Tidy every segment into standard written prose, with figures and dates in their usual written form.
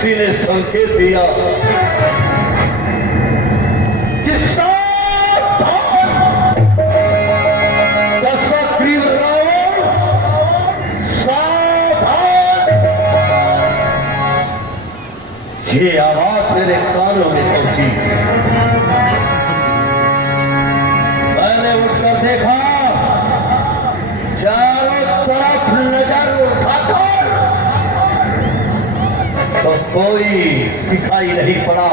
किसी ने संकेत दिया कि दशग्रीव रावण सावधान। ये आवाज मेरे कानों में पहुंची। मैंने उठकर देखा, चारों तरफ नजर उठाकर तो कोई दिखाई नहीं पड़ा।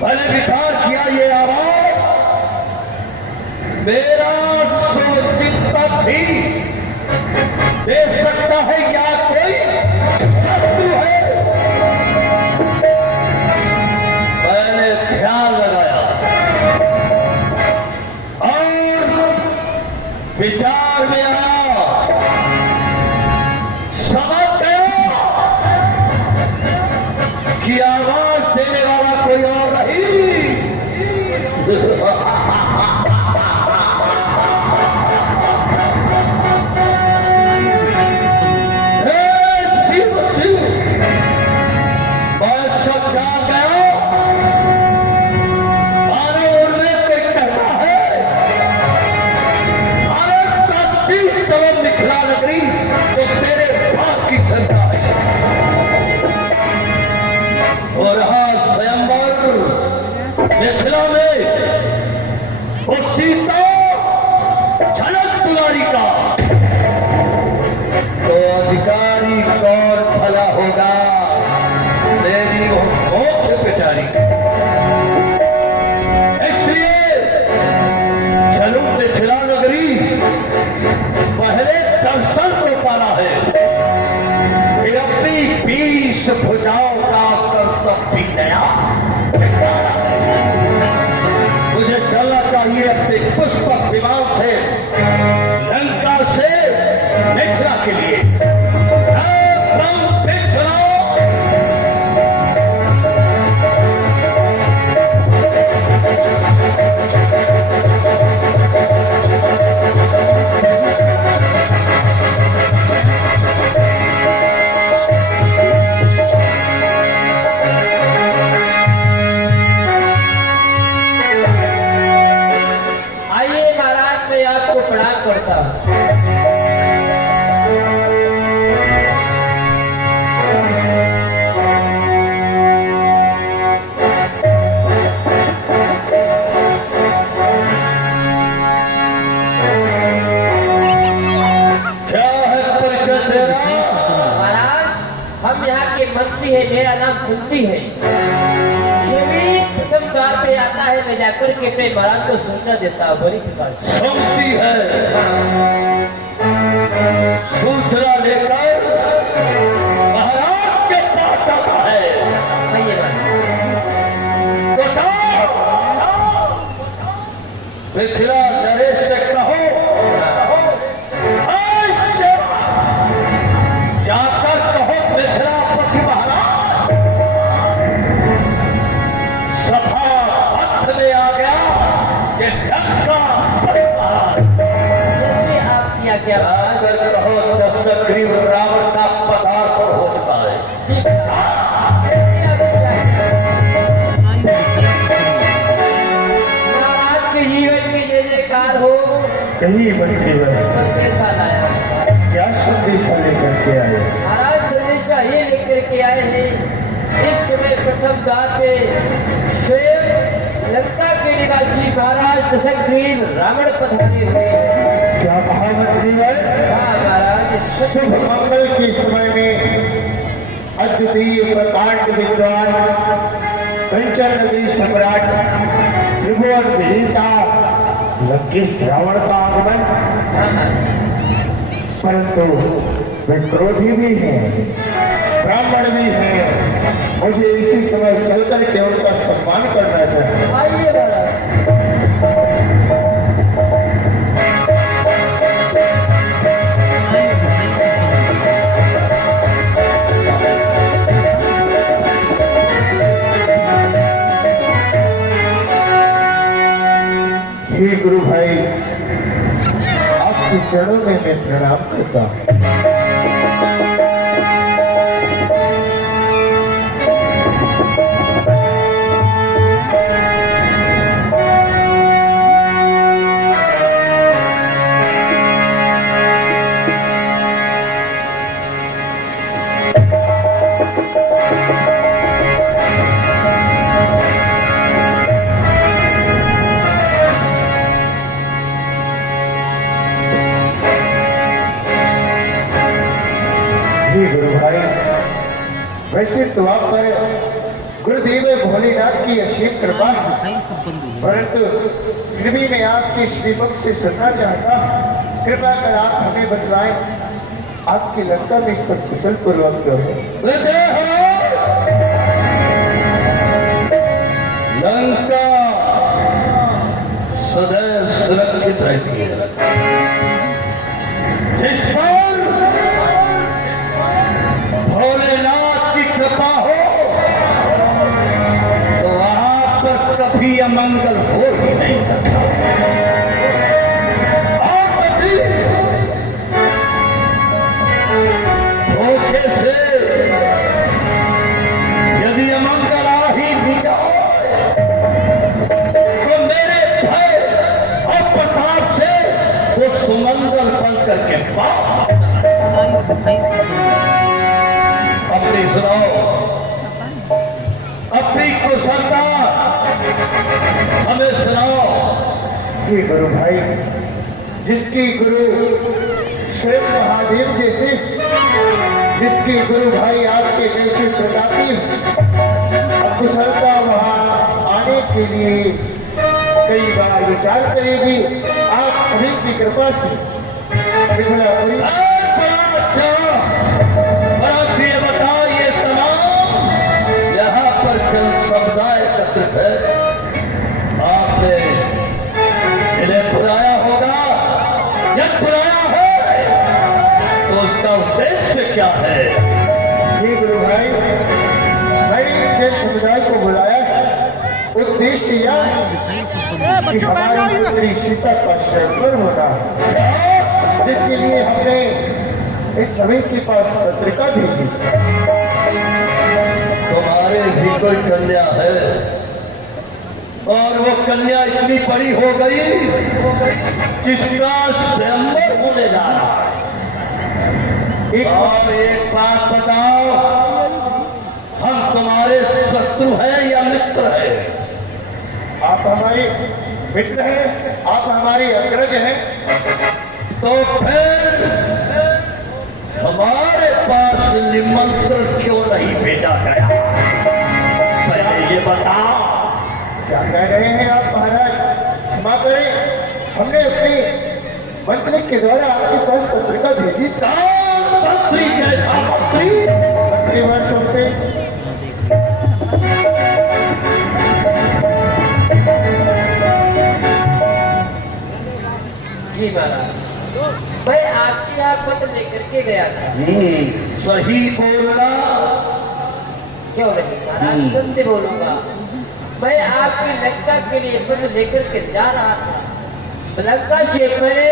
मैंने विचार किया, ये आवाज मेरा सुचिंता थी, दे सकता है या कोई शत्रु है। मैंने ध्यान लगाया और विचार में आया, समझ गया कि आवाज देने वाला कोई और नहीं। शिव शिव, मैं सब जान गया। मानव उनमें कोई कहता है, अरे कस्ती चलो मिथिला नगरी, तो तेरे बाप की क्षमता है। और रहा स्वयंवर मिथिला में, वो सीता झलक दुलारी का, तो अधिकारी कौन भला होगा, मेरी वो मोक्ष पिटारी। इसलिए चलूं मिथिला नगरी, पहले दर्शन को पाना है, फिर अपनी 20 भुजाओं का कर्तव्य नया। मुझे चलना चाहिए अपने पुष्पक विमान से लंका से मिथिला के लिए। मेरा नाम सुनती है, ये भी प्रथम द्वार पे आता है, मैं जाकर के अपने महाराज को सूचना देता हूँ। बड़ी प्रकार सुनती है, सूचना लेकर महाराज के पास जाता है। मिथिला नरेश से कहो, जाकर कहो मिथिला पति महाराज सभा पथ में आ गया कि लंका जैसे आप किया क्या कहो, दशग्रीव रावण का पदार्पण हो चुका है। महाराज के जीवन में जय जयकार हो। कहीं बंटी संदेशा लाया, क्या संदेशा लेकर के आए? महाराज संदेशा ये लेकर के आए हैं, इस समय प्रथम द्वार पे स्वयं लंका के निवासी महाराज दशग्रीव रावण पधारे हुए। क्या महामंत्री है? हाँ महाराज, शुभ मंगल के समय में अद्वितीय प्रकांड विद्वान कंचन नगरी सम्राट त्रिभुवन विजेता लंकेश रावण का आगमन, परंतु वे क्रोधी भी हैं, ब्राह्मण भी हैं। मुझे इसी समय चलकर के उनका सम्मान करना चाहिए। आइए महाराज। हे गुरु भाई, आपके चरणों में मैं प्रणाम करता हूँ। जी गुरु भाई, वैसे तो आप पर गुरुदेव भोलेनाथ की असीम कृपा है, परंतु फिर भी मैं आपके श्रीमुख से सुनना चाहता हूं। कृपा कर आप हमें बतलाएं, आपकी लंका में सब कुशल पूर्वक क्यों है? लंका सदैव सुरक्षित रहती है। जिस पर भोलेनाथ की कृपा हो तो वहां पर कभी अमंगल हो ही नहीं सकता। धोखे से यदि अमंगल आ ही भी जाए तो मेरे भय और प्रताप से वो सुमंगल बन करके अपनी सुनाओ, अपनी कुशलता हमें सुनाओ। ये गुरु भाई, जिसकी गुरु स्वयं महादेव जैसे, जिसकी गुरु भाई आपके जैसे प्रतापी, कुशलता वहां आने के लिए कई बार विचार करेगी। आप सभी की कृपा से मिथिलापुरी ये बताओ, ये तमाम यहाँ पर जन समुदाय एकत्रित है, आपने इन्हें बुलाया होगा। जब बुलाया है तो उसका उद्देश्य क्या है? ये गुरु भाई, मैंने जैन समुदाय को बुलाया है, उद्देश्य यह है कि हमारी पुत्री सीता का स्वयंवर होना है, जिसके लिए हमने एक सभी के पास पत्रिका भेजी। तुम्हारे भी कोई कन्या है और वो कन्या इतनी बड़ी हो गई जिसका स्वयंवर होने जा रहा है। और एक बात बताओ, हम तुम्हारे शत्रु हैं या मित्र हैं? आप हमारे मित्र हैं, आप हमारे अग्रज हैं। तो फिर हमारे पास निमंत्रण क्यों नहीं भेजा गया? पहले ये बताओ। क्या कह रहे हैं आप महाराज? क्षमा करें, हमने अपने मंत्री के द्वारा आपके पास पत्रिका भेजी। मंत्री कैसा मंत्री? मंत्रिवर्षों से जी महाराज, मैं आपके यहाँ पत्र लेकर के गया था। सही बोलना। क्यों नहीं महाराज, सत्य बोलूंगा। मैं आपकी लंका के लिए पत्र लेकर के जा रहा था। लंका से पहले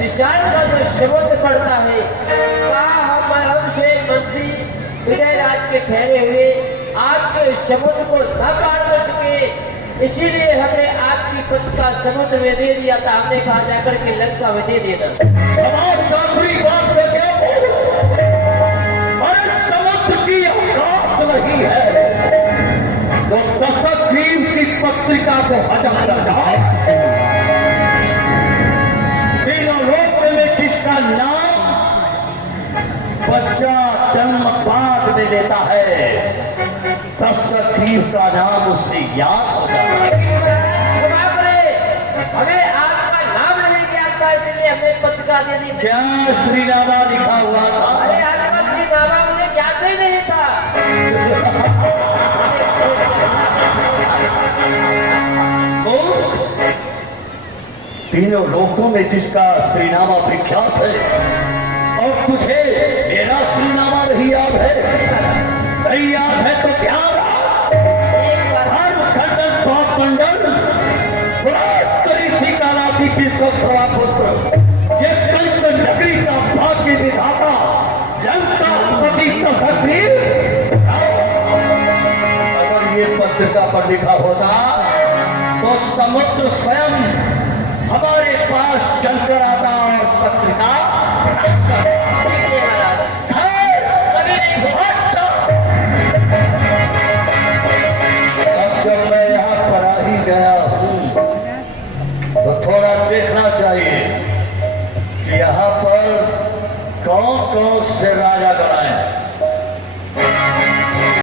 विशाल का जो समुद्र पड़ता है, हमसे मंत्री विजय राज के ठहरे हुए आपके समुद्र को न पार कर सके, इसीलिए हमने आपकी पत्र का समुद्र में दे दिया था। हमने कहा जाकर के लंका में दे देना। बात कर क्या बोल? अरे समुद्र की औकात नहीं है तो दशग्रीव की पत्रिका को हजम करना। तीनों लोक में जिसका नाम बच्चा जन्म बाद में लेता है, दशग्रीव का नाम उससे याद हो जाता है। क्षमा करें, हमें आपका नाम नहीं याद था, इसलिए हमें पत्रिका दे दी। क्या श्रीनामा लिखा हुआ था? अरे आपका श्रीनामा मुझे याद ही नहीं था। तीनों लोकों में जिसका श्रीनामा विख्यात है और तुझे मेरा श्रीनामा नहीं याद है? नहीं याद है तो क्या पुत्र, ये कल्प नगरी का भाग्य विधाता जनता पति दशग्रीव, अगर ये पत्रिका पर लिखा होता तो समुद्र स्वयं हमारे पास चलकर आता और पत्रिका अब जब मैं यहाँ पर आ ही गया हूँ तो थोड़ा देखना चाहिए कि यहाँ पर कौन कौन से राजा बनाए?